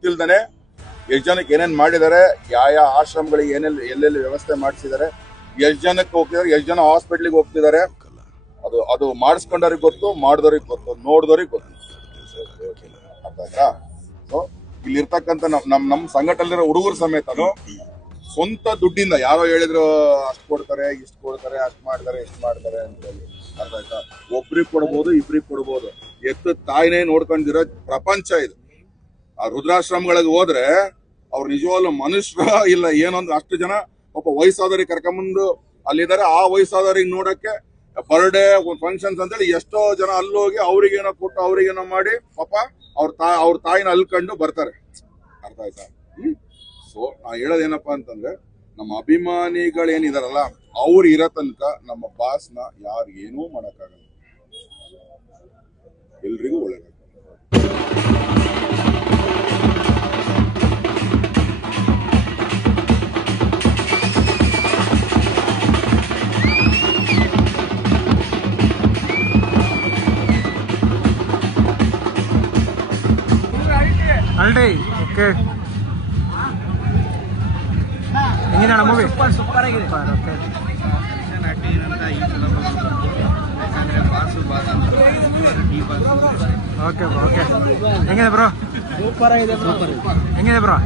ಗೊತ್ತಿಲ್ದಾನೆ ಎಷ್ಟು ಜನಕ್ಕೆ ಏನೇನ್ ಮಾಡಿದ್ದಾರೆ, ಯಾವ ಆಶ್ರಮಗಳಿಗೆ ಎಲ್ಲೆಲ್ಲಿ ವ್ಯವಸ್ಥೆ ಮಾಡಿಸಿದ್ದಾರೆ, ಎಷ್ಟು ಜನಕ್ಕೆ ಹೋಗ್ತಿದ್ದಾರೆ, ಎಷ್ಟು ಜನ ಹಾಸ್ಪಿಟ್ಲಿಗೆ ಹೋಗ್ತಿದ್ದಾರೆ, ಅದು ಮಾಡಿಸ್ಕೊಂಡವ್ರಿಗೆ ಗೊತ್ತು, ಮಾಡಿದವ್ರಿಗೆ ಗೊತ್ತು, ನೋಡಿದವ್ರಿಗೆ ಗೊತ್ತು. ಅರ್ಥ ಆಯ್ತಾ? ಇಲ್ಲಿರ್ತಕ್ಕಂಥ ನಮ್ ಸಂಘಟನೆಲಿರೋ ಹುಡುಗರು ಸಮೇತನು ಸ್ವಂತ ದುಡ್ಡಿಂದ ಯಾರೋ ಹೇಳಿದ್ರು ಅಷ್ಟು ಕೊಡ್ತಾರೆ, ಇಷ್ಟು ಕೊಡ್ತಾರೆ, ಅಷ್ಟು ಮಾಡ್ತಾರೆ, ಇಷ್ಟು ಮಾಡ್ತಾರೆ ಅಂತ ಹೇಳಿ. ಅರ್ಥ ಆಯ್ತಾ? ಒಬ್ರಿಗೆ ಕೊಡ್ಬೋದು, ಇಬ್ರಿಗೆ ಕೊಡ್ಬೋದು. ಎತ್ತು ತಾಯಿನೇ ನೋಡ್ಕೊಂಡಿರೋ ಪ್ರಪಂಚ ಇದು. ಆ ರುದ್ರಾಶ್ರಮಗಳಿಗೆ ಹೋದ್ರೆ ಅವ್ರು ನಿಜವಾಗ್ಲೂ ಮನುಷ್ಯರ ಇಲ್ಲ ಏನೊಂದು ಅಷ್ಟು ಜನ ಒಬ್ಬ ವಯಸ್ಸಾದವ್ರಿಗೆ ಕರ್ಕೊಂಬಂದು ಅಲ್ಲಿದ್ದಾರೆ. ಆ ವಯಸ್ಸಾದವ್ರಿಗೆ ನೋಡಕ್ಕೆ ಬರ್ಡೇ ಫಂಕ್ಷನ್ಸ್ ಅಂತೇಳಿ ಎಷ್ಟೋ ಜನ ಅಲ್ಲೋಗಿ ಅವ್ರಿಗೇನೋ ಕೊಟ್ಟು ಅವ್ರಿಗೇನೋ ಮಾಡಿ ಪಾಪ ಅವ್ರ ತಾಯಿನ ಅಲ್ಕೊಂಡು ಬರ್ತಾರೆ. ಅರ್ಥ ಆಯ್ತಾ? ಸೊ ನಾ ಹೇಳೋದೇನಪ್ಪಾ ಅಂತಂದ್ರೆ, ನಮ್ಮ ಅಭಿಮಾನಿಗಳೇನಿದಾರಲ್ಲ ಅವ್ರು ಇರೋ ತನಕ ನಮ್ಮ ಬಾಸ್ನ ಯಾರು ಏನೂ ಮಾಡಕ್ಕಾಗಲ್ಲ. ಎಲ್ರಿಗೂ ಒಳ್ಳೇದು. ಓಕೆ, ಹೆಂಗಿದಣ್ಣ ಮೂವಿ? ಸೂಪರ್ ಆಗಿದೆ. ಓಕೆ ಓಕೆ, ಹೆಂಗಿದೆ ಬ್ರೋ? ಸೂಪರ್ ಆಗಿದೆ. ಹೆಂಗಿದೆ ಬ್ರೋ?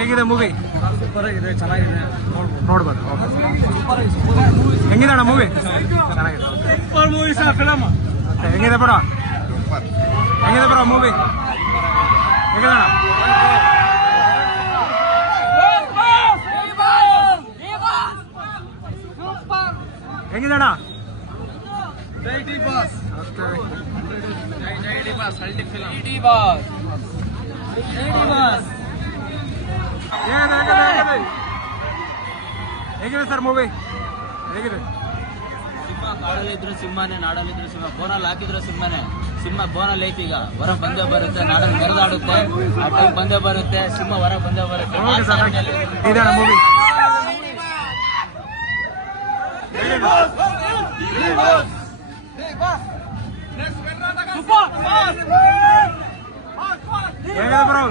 ಹೇಗಿದೆ ಮೂವಿ? ಸೂಪರ್ ಆಗಿದೆ, ಚೆನ್ನಾಗಿದೆ, ನೋಡ್ಬೋದು. ಹೆಂಗಿದೆ ಅಣ್ಣ ಮೂವಿ? ಚೆನ್ನಾಗಿದೆ. Super movie sir, film. ಹೆಂಗಿದೆ ಬ್ರೋ? ಹೆಂಗಿದೆ ಬ್ರೋ ಮೂವಿ? ಹೆಂಗಿದೆ ಅಣ್ಣ? ಹೆಂಗಿದೆ ಅಣ್ಣ? ಜೈ ಡಿ ಬಾಸ್. ಜೈ ಡಿ ಬಾಸ್. ಅಲ್ಟಿ ಫಿಲಂ. D boss. ಜೈ ಡಿ ಬಾಸ್. ಹೇಗಿದೆ ಸರ್ ಮೂವಿ? ಹೇಗಿದೆ? ಸಿಂಹ ಕಾಡಲ್ಲಿದ್ರು ಸಿಂಹನೇ, ನಾಡಲ್ಲಿದ್ರು ಸಿಂಹ, ಬೋನಲ್ಲಿ ಹಾಕಿದ್ರು ಸಿಂಹನೇ. ಸಿಂಹ ಬೋನಲ್ಲಿ ಐತಿ, ಈಗ ಹೊರ ಬಂದೇ ಬರುತ್ತೆ, ನಾಡಲ್ಲಿ ಮೆರೆದಾಡುತ್ತೆ, ಆ ಟೈಮ್ ಬಂದೇ ಬರುತ್ತೆ, ಸಿಂಹ ಹೊರ ಬಂದೇ ಬರುತ್ತೆ. ಇದಣ್ಣ ಮೂವಿ. ಹೇಗಿದೆ ಬ್ರೋ?